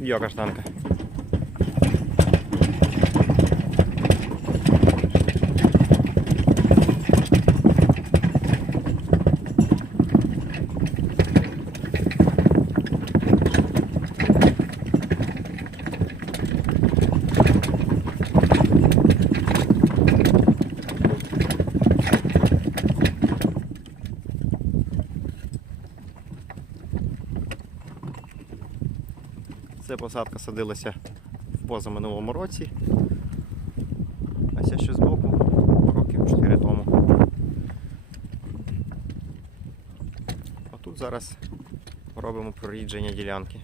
joka sztankę. Це посадка садилася в позаминулому році. А ця ще збоку, років 4 тому. А тут зараз робимо прорідження ділянки.